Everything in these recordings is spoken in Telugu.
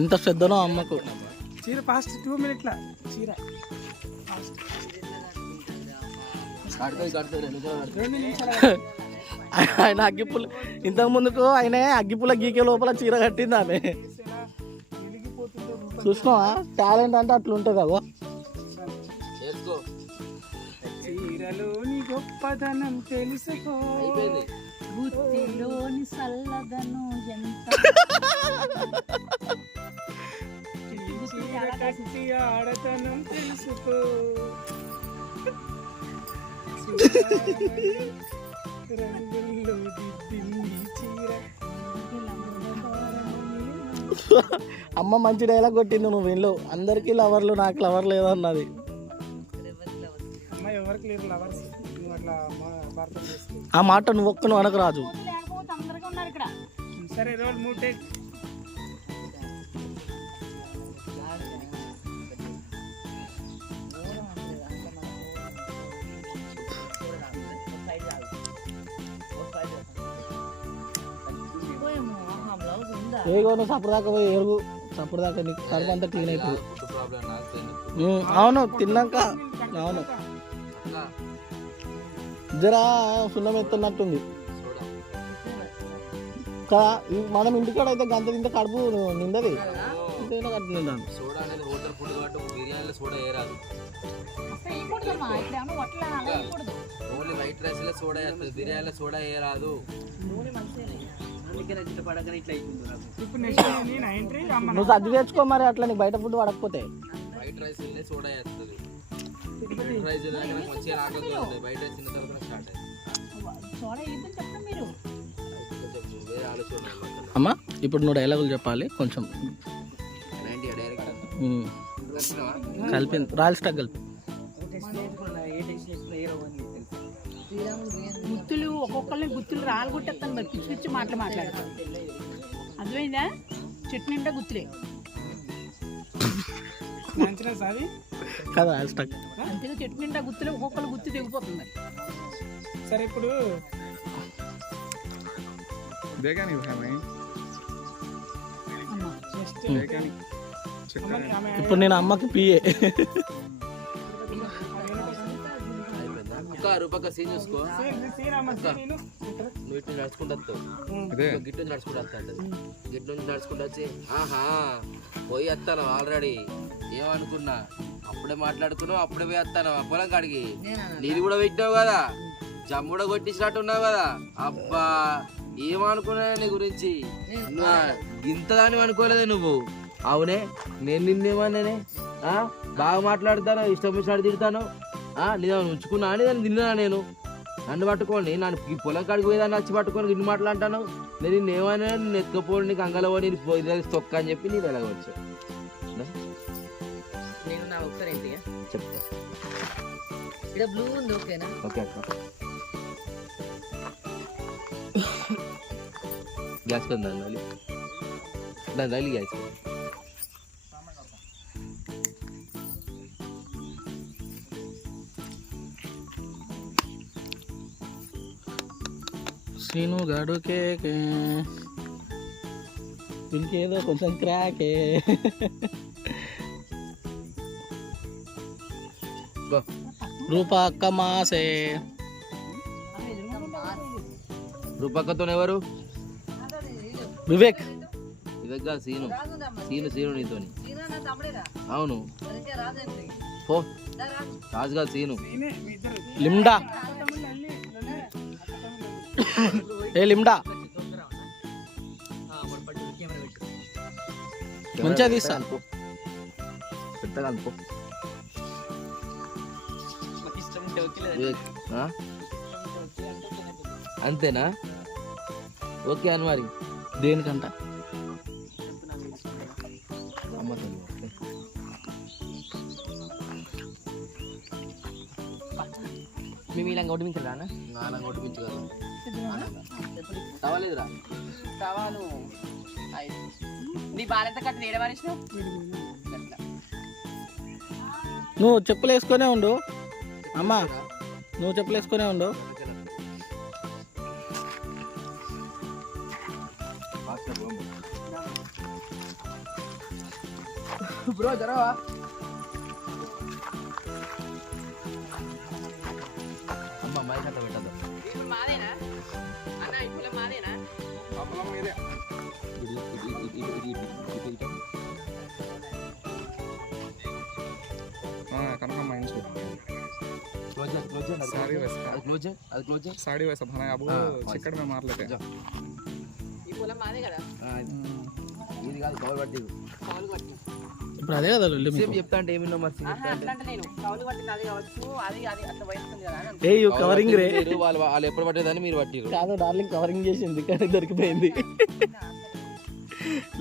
ఎంత శ్రద్ధనో అమ్మకు. చీర ఫాస్ట్ 2 మినిట్ల చీర ఆయన అగ్గిపుల్ల ఇంతకు ముందుకు ఆయన అగ్గిపుల్ల గీకే లోపల చీర కట్టింది ఆమె. చూసినావా టాలెంట్ అంటే అట్లా ఉంటుంది. అగో చీరలోని గొప్పదనం తెలుసుకో, బుద్ధిలోని సల్లదను ఎంత కట్టి ఆడతనం తెలుసుకో, రంగుల్లో దిద్దింది చీర. అమ్మ మంచి డైలాగ్ కొట్టింది. నువ్వు వీళ్ళు అందరికీ లవర్లు, నాకు లవర్ లేదన్నది. అమ్మ ఎవరికి లేరు లవర్స్, నువ్వు అట్లా భర్త చేసుకో. ఆ మాట నువ్వు ఒక్కను అనకు రాజు. సరే రోల్ 3 టేక్. ఏగో నువ్వు సప్పుడుదాకా పోయి ఎరుగు, సప్పుడుదాకా నీకు కడుపు అంతా క్లీన్ అవుతుంది. అవును తిన్నాక అవును జరా సున్నం ఎత్తున్నట్టుంది కదా. మనం ఇంటికాడ అయితే గంట తింటే కడుపు నిండది, ఇంతైనా కడుపు నిండాను. నువ్వు సర్ది తెచ్చుకో మరి, అట్లా నీకు బయట ఫుడ్ పడకపోతే. అమ్మా ఇప్పుడు నువ్వు డైలాగులు చెప్పాలి కొంచెం కలిపి రాయల్ స్టాక్ కలిపి. గుత్తులు ఒక్కొక్కరిని గుత్తులు రాలగొట్టేస్తాను మరి, పిచ్చి పిచ్చి మాటలు మాట్లాడతాను. అర్థమైందా? చెట్టు నిండా గుత్తులే కదా స్టాక్. అంతేగా చెట్టు నిండా గుత్తులే, ఒక్కొక్కరు గుత్తి తెగిపోతుంది మరి. సరే ఇప్పుడు ఇప్పుడు నేను అమ్మకి పిఏ. రూపక సీన్ చూసుకో, నువ్వు ఇటు నడుచుకుంటూ వస్తావు, గిట్టు నుంచి నడుచుకుంటూ వస్తా అంటది. గిట్టు నుంచి నడుచుకుంటూ వచ్చి ఆహా పోయి వస్తాను ఆల్రెడీ ఏమనుకున్నా, అప్పుడే మాట్లాడుకున్నావు, అప్పుడే పోయి వస్తాను పొలం కాడికి. నీది కూడా పెట్టినావు కదా, జమ్ము కూడా కొట్టించినట్టున్నావు కదా. అబ్బా ఏమనుకున్నా నీ గురించి, ఇంత దాన్ని అనుకోలేదు నువ్వు. అవునే నేను నిన్నేమన్నానే, బాగా మాట్లాడతాను, ఇష్టం వచ్చినట్టు తిడతాను, నేను ఉంచుకున్నా అని దాన్ని తిన్నా. నేను నన్ను పట్టుకోండి, నన్ను ఈ పొలం కాడికి పోయేదాన్ని వచ్చి పట్టుకొని ఇన్ని మాట్లాడతాను. నేను నిన్ను ఏమైనా నేను ఎత్తుకపోయి నీకు అంగలవో నేను తొక్క అని చెప్పి నేను ఎలాగవచ్చు చెప్తా. ఓకే అక్క గ్యాస్ కొందా దాని తగిలి గ్యాస్. సీను గాడు కేకే ఇంకేదో కొంచెం క్రాకే. రూపక్క మాసే. రూపక్కతో ఎవరు? వివేక్. వివేక్ కాదు, సీను. సీను సీను నీతోని. అవును పో, రాజు కాదు సీను. లిమ్డా ఏ లిమ్డా మంచిగా తీస్తాను పెట్టగలను పో. అంతేనా? ఓకే అని మరి దేనికంట మేము ఇలా కొట్టించరా? కొట్టించు కదా కావాలేదురా కావాలు. నీ బాధ్యత కట్టి ఏడవరిసినావు. నువ్వు చెప్పులు వేసుకొనే ఉండు అమ్మా, నువ్వు చెప్పులు వేసుకొనే ఉండు. బ్రో జరవా అమ్మ మైక్ అంతా పెట్టద్దు కనకమ్మ ఇంచు साड़ी वैसा बनाया अब चिकन में मार लेते हैं ఇది కాదు కవర్ పట్టి ఇప్పుడు అదే కదా లొల్లి మీకు. చెప్తా అంటే ఏమిన్నా మరి ఏ కవరింగ్ రే వాళ్ళు ఎప్పుడు పట్టేదాన్ని మీరు పట్టిరు కాదు డార్లింగ్ కవరింగ్ చేసింది కానీ దొరికిపోయింది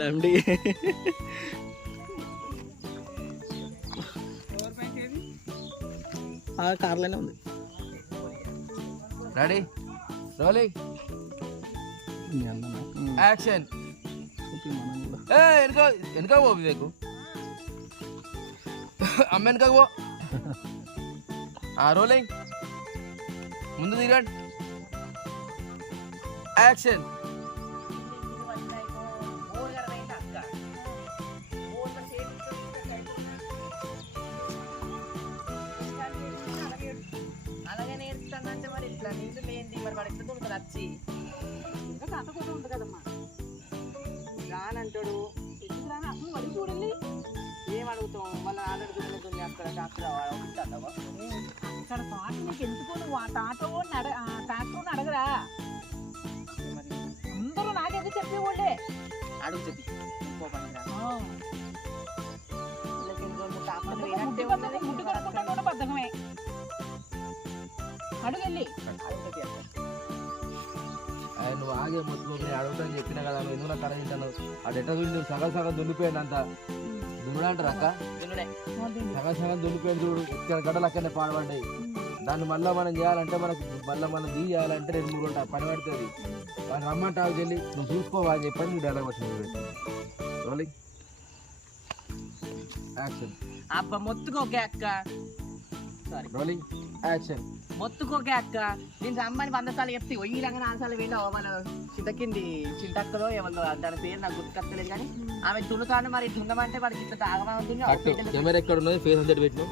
లండి ఆ కార్లోనే ఉంది రెడీ రోలింగ్ మీ అన్న యాక్షన్ వెనక పో వివేకు అమ్మ వెనక పో రోలింగ్ ముందు తిరగండి యాక్షన్ అలాగే నేర్చుకుంటే మరి ఇట్లా నీళ్ళు లేని మరి వాడు ఎట్లా దొరుకుతుంది వచ్చి ఇంకా కథ కూడా ఉంటుంది కదమ్మా రానంటాడు ఎందుకు రాని అసలు వడి చూడండి ఏం అడుగుతాం వాళ్ళ ఆల్రెడీ దున్నుతుంది అక్కడ అక్కడ అక్కడ తాట నీకు ఎందుకు నువ్వు ఆ తాటోని అడగరా అందరూ నాకేదో చెప్పేవాళ్ళే అడుగుతుంది ముట్టు కొనుక్కుంటా కూడా బద్దకమే అడుగు వెళ్ళి నువ్వు ఆగే మొత్తం అడుగుతాను చెప్పినా కదా నువ్వు ఎందుకు కడ తింటాను అటు ఎట్లా చూడు నువ్వు సగం సగం దున్నిపోయాడు అంత దున్నుడా అంటారు అక్క సగం సగం దున్నిపోయాడు చూడు ఇక్కడ గడ్డలు అక్కడనే పాడబడ్డాయి దాన్ని మళ్ళీ మనం చేయాలంటే మనకు మళ్ళీ మనం చేయాలంటే 2-3 గంటలు పని పడుతుంది వాళ్ళు రమ్మంటావు వెళ్ళి నువ్వు చూసుకోవా అని చెప్పండి నువ్వు డైలాగ్ వచ్చింది రోలింగ్ యాక్షన్ అబ్బా మొత్తుకోకే అక్క సారీ రోలింగ్ యాక్షన్ మొత్తుకోకే అక్క నేను అమ్మాయిని 100 సార్లు చెప్తే ఈ రంగా 4 సార్లు వెళ్ళావు మన చింతకింది చింతక్కలో ఏమన్నా దాని పేరు నాకు గుర్తుకట్టలేదు కానీ ఆమె తుణుతాను మరి తున్నమంటే వాడికి ఇంత తాగమా ఉంటుంది కెమెరా ఎక్కడ ఉన్నది ఫేస్ అంతటి పెట్టినావు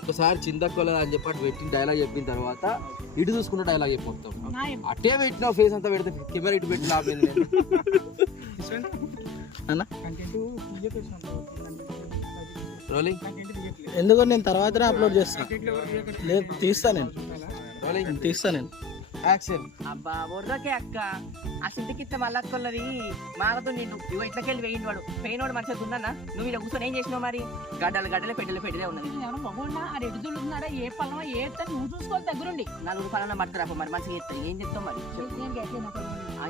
ఒక్కసారి చింతక్కల అని చెప్పి పెట్టిన డైలాగ్ చెప్పిన తర్వాత ఇటు చూసుకుంటే డైలాగ్ చెప్పొస్తాం అట్టే పెట్టినావు ఫేస్ అంతా పెడితే కెమెరా ఇటు పెట్టి లాభం అన్న రోలింగ్ ఎందుకో నేను తర్వాతనే అప్లోడ్ చేస్తాను లేదు తీస్తా నేను తీస్తా నేను యాక్షన్ అబ్బా బొర్రకే అక్క ఆ చింతకిత్త మళ్ళీ మారదు నిన్ను ఇగో ఇట్లకెళ్ళి వేయండి వాడు పెయినోడు మంచిగా దున్నా నువ్వు ఇలా కూర్చొని ఏం చేసినావు మరి గడ్డలు పెట్టలే ఉన్నది మగోడా ఏ పళ్ళ ఏ నువ్వు చూసుకోవాలి దగ్గరుండి 4 పళ్ళ పడతారు మరి మంచిగా చేస్తావు ఏం చెప్తావు మరి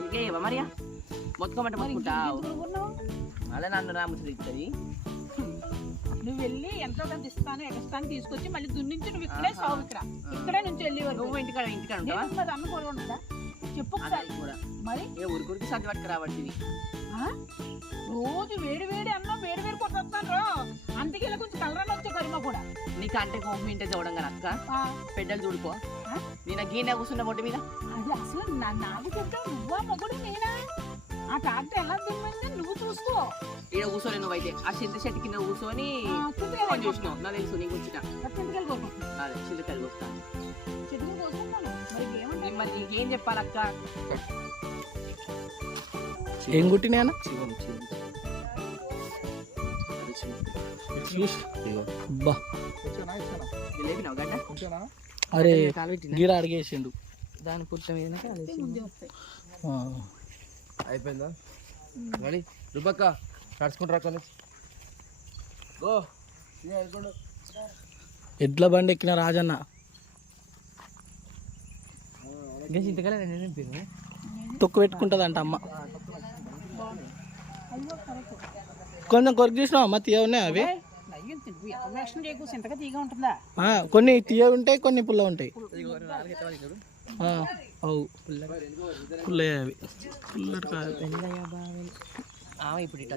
ఇదే మరి మొత్తుకోమంటే మొత్తుకుంటావు అలా నన్ను రాముతుంది ఇస్తుంది నువ్వు వెళ్ళి ఎంతో కొంత ఇస్తాను తీసుకొచ్చి మళ్ళీ దున్నించి నువ్వు ఇక్కడే సాగు ఇక్కడే నుంచి వెళ్ళి నువ్వు ఇంటికాడ మరి అమ్మ కూడా ఉంటుందా చెప్పు కూడా మరి ఏ ఊరికి సర్ది పట్టుకు రాబట్టి రోజు వేడి అన్నం వేడి కొట్టొస్తాను అందుకే ఇలా కొంచెం కలరాలు వచ్చే కరిమా కూడా నీకు అంటే కోపం ఇంటే చూడంగా అక్క పెద్దలు చూడుకో నేను గీనే కూర్చున్న బొట్టు మీద అది అసలు నాకు చెప్తావు నువ్వా మొగుడు నేనా ఆ ట్రాక్టర్ ఎలా దిమ్మంటే నువ్వు చూసుకో ఇక్కడ కూర్చోలే నువ్వైతే ఆ చింత చెట్టు కింద కూర్చొని చూసినావు నా తెలుసు నీకు వచ్చిన అదే చింతకాయలు కొస్తాను మరి నీకేం చెప్పాలక్క ఏం కుట్టినా అరే గిడ అడిగేసిండు దాని పుట్ట మీద అయిపోయిందా రెడీ రుబక్క నడుచుకుంటారా కొన్ని గో ఎడ్ల బండి ఎక్కిన రాజన్న తొక్కు పెట్టుకుంటుందంట అమ్మ కొంచెం కొరికి చూసినావు అమ్మ తీయ ఉన్నాయి అవి కొన్ని తీయ ఉంటాయి కొన్ని పుల్ల ఉంటాయి అవు పుల్లయ్య అవి పుల్లటి కాదు ఇప్పుడు ఇట్లా